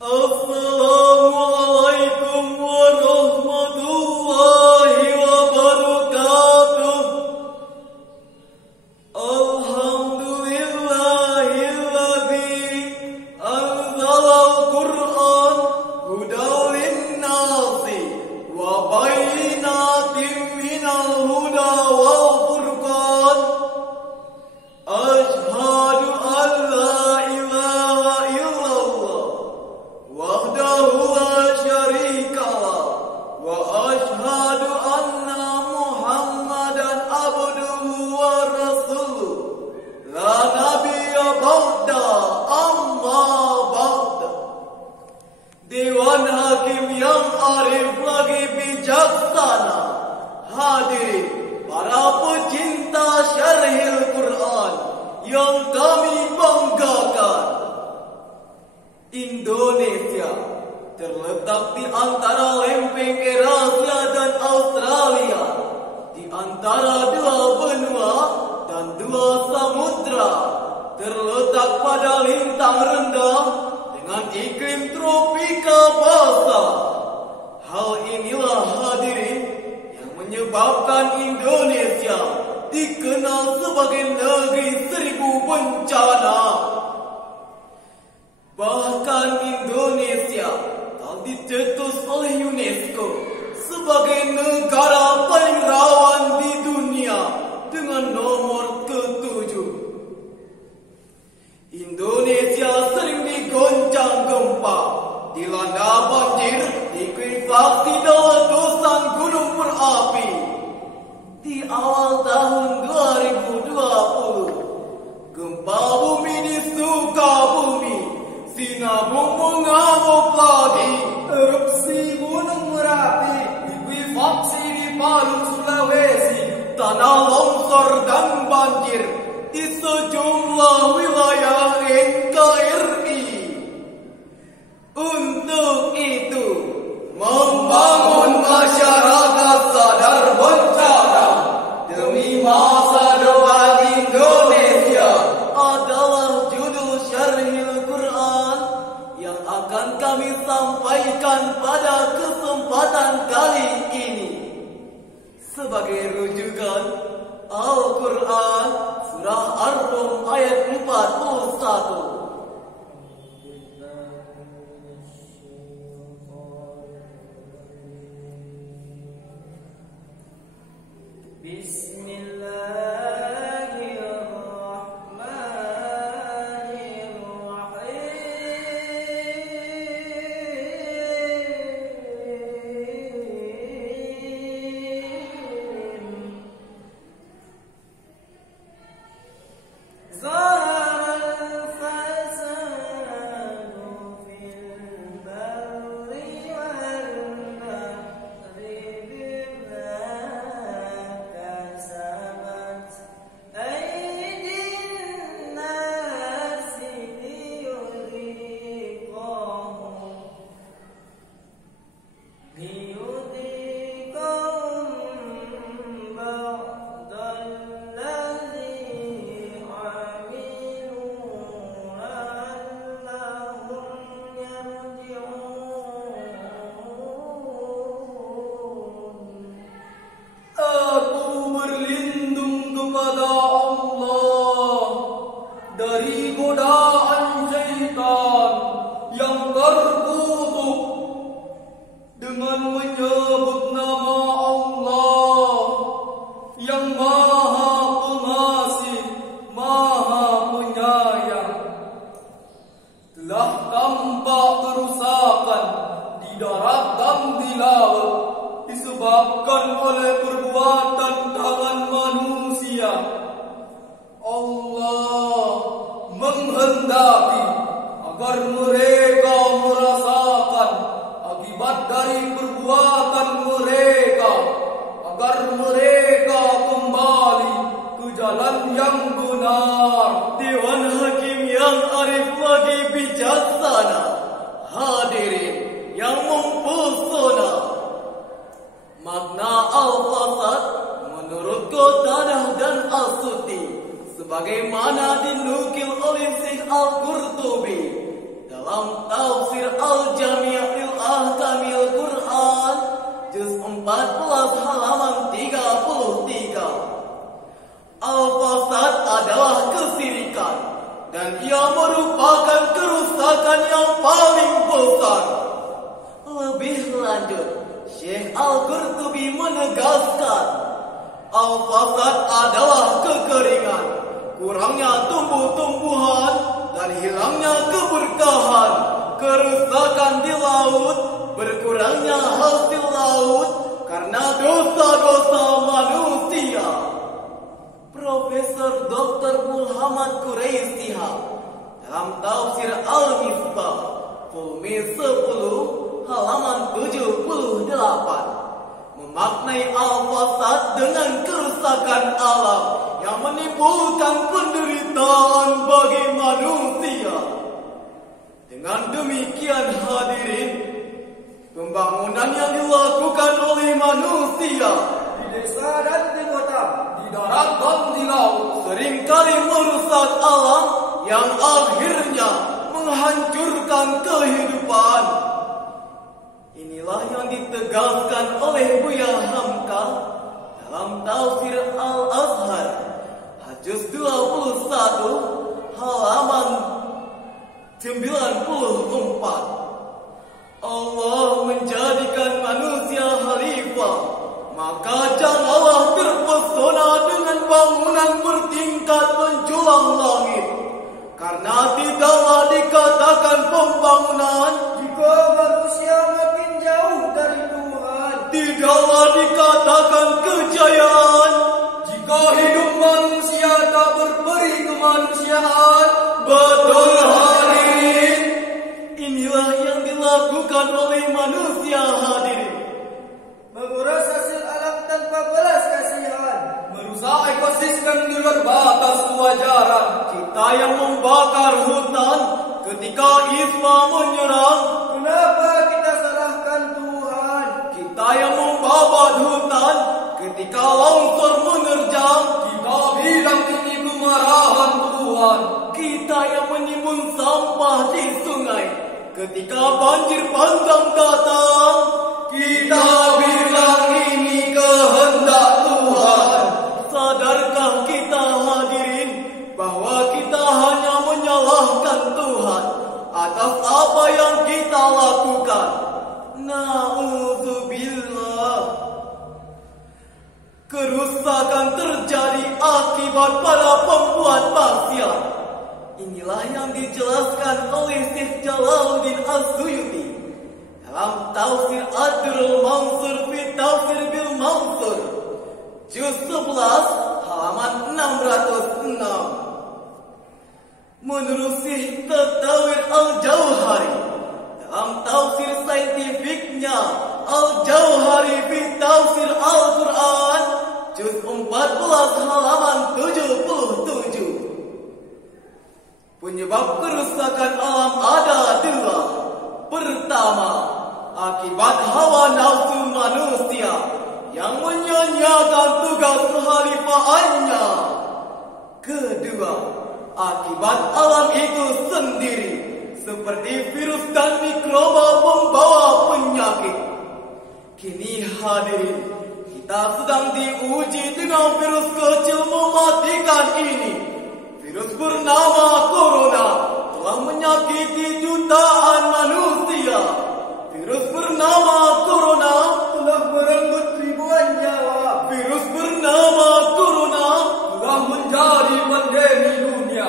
Assalamualaikum warahmatullahi wabarakatuh. Alhamdulillahilladzi anzalal Qur'an hudan linnasi wa bayyinatin minal huda wal furqan. Ashhadu an la ilaha illallah wahdahu la syarika lah wa ashhadu anna Muhammadan abduhu wa rasuluh la nabiyya ba'da amma ba'da. Dewan Hakim yang arif lagi bijaksana, hadirin para pecinta syarhil Quran yang kami banggakan. Indonesia terletak di antara lempeng Eurasia dan Australia, di antara dua benua dan dua samudra, terletak pada lintang rendah dengan iklim tropika basah. Hal inilah hadirin yang menyebabkan Indonesia dikenal sebagai negeri seribu bencana. Bahkan Indonesia telah dicetus oleh UNESCO sebagai negara paling rawan di dunia dengan nomor ke-7. Indonesia sering digoncang gempa, dilanda banjir, likuifaksi dan letusan gunung berapi. Di awal tahun 2020, gempa bumi di Sukabumi, sinabung mengamuk lagi, erupsi gunung Merapi, likuifaksi di Palu, Sulawesi, tanah longsor dan banjir di sejumlah wilayah NKRI. Untuk itu, membangun masyarakat sadar bencana demi masa depan Indonesia adalah judul syarhil Quran yang akan kami sampaikan pada kesempatan kali ini. Sebagai rujukan, Al-Quran Surah Ar-Rum ayat 41. Dari godaan syaitan yang terkutuk dengan menyebut nama Allah yang Maha Pengasih, Maha Penyayang. Telah tampak kerusakan di darat dan di laut disebabkan oleh perbuatan tangan manusia. Allah menghendaki agar mereka merasakan akibat dari perbuatan mereka, agar mereka kembali ke jalan yang benar. Dewan Hakim yang arif lagi bijaksana, hadirin yang mempesona. Makna al-fasad menurut Qatadah dan As-Suddi sebagaimana dinukil oleh Syekh Al-Qurtubi dalam dalam tafsir Al-Jami' Ahkamil Quran juz 14 halaman 33. Al-fasad adalah kesirikan dan ia merupakan kerusakan yang paling besar. Lebih lanjut, Syekh Al-Qurtubi menegaskan, al-fasad adalah kekeringan, kurangnya tumbuh-tumbuhan dan hilangnya keberkahan, kerusakan di laut, berkurangnya hasil laut karena dosa-dosa manusia. Profesor Dr. Muhammad Quraisy Shihab dalam tafsir Al-Misbah volume 10 halaman 78 memaknai al-fasad dengan kerusakan alam yang menimbulkan penderitaan bagi manusia. Dengan demikian hadirin, pembangunan yang dilakukan oleh manusia di desa dan di kota, di darat dan di laut, seringkali merusak alam yang akhirnya menghancurkan kehidupan. Inilah yang ditegaskan oleh Buya Hamka dalam tafsir Al-Azhar juz 21 halaman 94. Allah menjadikan manusia khalifah, maka janganlah terpesona dengan bangunan bertingkat menjulang langit, karena tidaklah dikatakan pembangunan jika manusia makin jauh dari Tuhan. Tidaklah dikatakan kejayaan jika hidup manusia tak berperi kemanusiaan. Betul hadirin, inilah yang dilakukan oleh manusia hadirin. Menguras hasil alam tanpa belas kasihan, merusak ekosistem di luar batas kewajaran. Kita yang membakar hutan ketika Islam menyerang. Kenapa kita salahkan Tuhan? Kita yang membabat hutan ketika longsor menerjang. Kita bilang ini kemarahan Tuhan. Kita yang menimbun sampah di sungai ketika banjir bandang datang. Kita bilang ini kehendak Tuhan. Sadarkah kita hadirin bahwa kita hanya menyalahkan Tuhan atas apa yang kita lakukan? Na'udzubillah. Kerusakan terjadi akibat para pembuat maksiat. Inilah yang dijelaskan oleh Syekh Jalaluddin As-Suyuti dalam tafsir Ad-Durrul Mansur fi Tafsir bil Mansur juz 11 halaman 606. Menurut Syekh Tatawir Al-Jauhari dalam tafsir saintifiknya Al-Jauhari fi Tafsir Al-Quran juz 14 halaman 77. Penyebab kerusakan alam ada dua. Pertama, akibat hawa nafsu manusia yang menyanyiakan tugas kekhalifahannya. Kedua, akibat alam itu sendiri, seperti virus dan mikroba pembawa penyakit. Kini hadirin, kita sedang diuji dengan virus kecil mematikan ini. Virus bernama Corona telah menyakiti jutaan manusia. Virus bernama Corona telah merenggut ribuan nyawa. Virus bernama Corona telah menjadi pandemi dunia.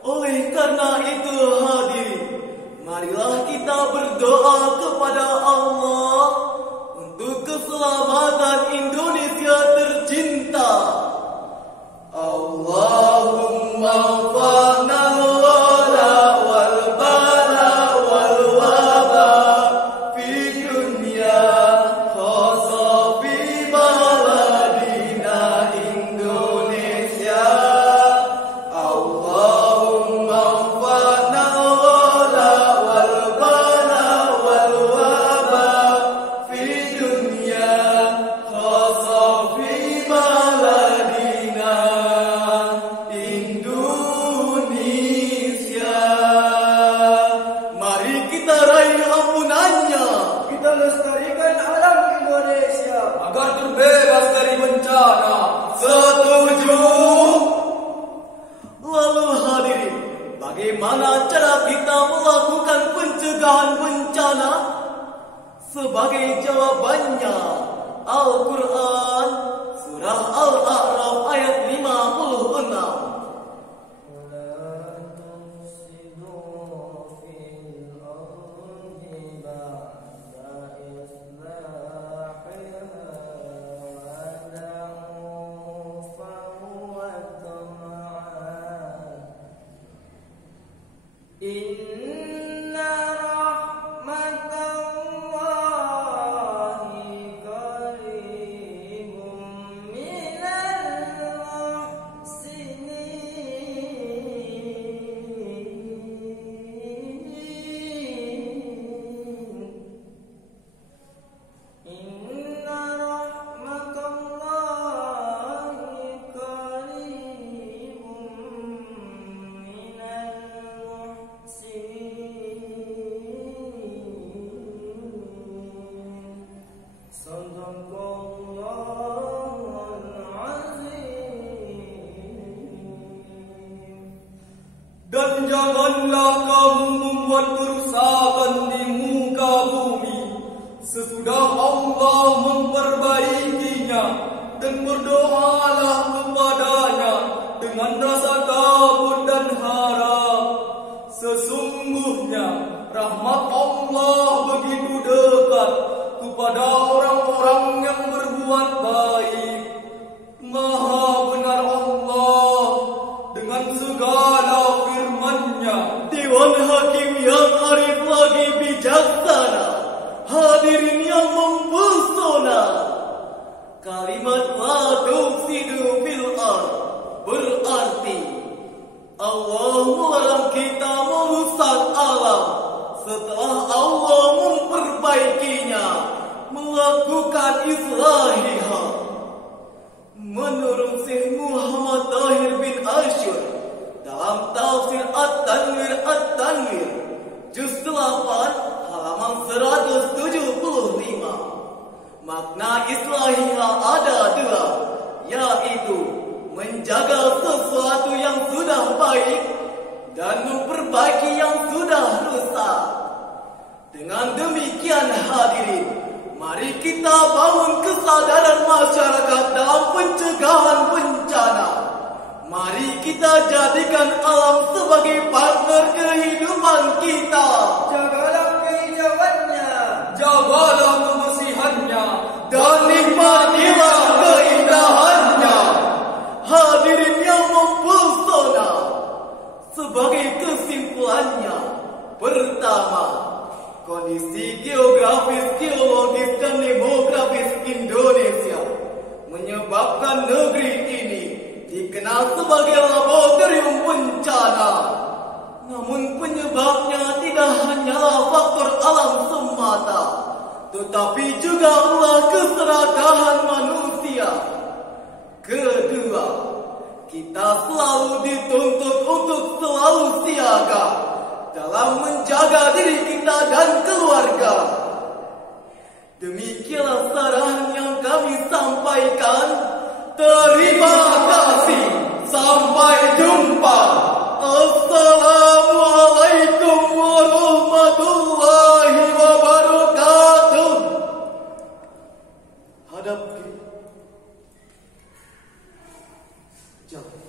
Oleh karena itu hadirin, marilah kita berdoa kepada Allah untuk keselamatan Indonesia tercinta. Allahumma anfa'na al-wala wal bala wal waba fi dunya khassa fi baladina Indonesia. Allahumma anfa'na al-wala wal bala wal waba fi dunya khassa bagaimana cara kita melakukan pencegahan bencana? Sebagai jawabannya, Al-Quran Surah Al-A'raf ayat 56. Inna rahmatallahi qaribun minal muhsinin. Inna rahmatallahi qaribun minal Dan janganlah kamu membuat kerusakan di muka bumi sesudah Allah memperbaikinya, dan berdoalah kepadanya dengan rasa takut dan harap. Sesungguhnya rahmat Allah begitu dekat kepada orang-orang yang berbuat baik. Maha benar Allah dengan segala firman-Nya. Dewan Hakim yang arif lagi bijaksana, hadirin yang mempesona. Kalimat la tufsidu fil ardh berarti Allah melarang kita merusak alam setelah Allah memperbaikinya, melakukan islahiha. Menurut Syekh Muhammad Tahir bin Ashur dalam tafsir At-Tanwir juz 8 halaman 175, makna islahiha ada dua, yaitu menjaga sesuatu yang sudah baik dan memperbaiki yang sudah rusak. Dengan demikian hadirin, mari kita bangun kesadaran masyarakat dalam pencegahan bencana. Mari kita jadikan alam sebagai partner kehidupan kita. Jagalah kehijauannya, Jagalah kebersihannya, dan nikmatilah keindahannya. Hadirin yang mempesona, sebagai kesimpulannya, pertama, kondisi geografis, geologis, dan demografis Indonesia menyebabkan negeri ini dikenal sebagai laboratorium bencana. Namun penyebabnya tidak hanyalah faktor alam semata, tetapi juga ulah keserakahan manusia. Kedua, kita selalu dituntut untuk selalu siaga dalam menjaga diri kita dan keluarga. Demikianlah saran yang kami sampaikan. Terima kasih. Sampai jumpa. Assalamualaikum warahmatullahi wabarakatuh. Hadap kiri. Jauh.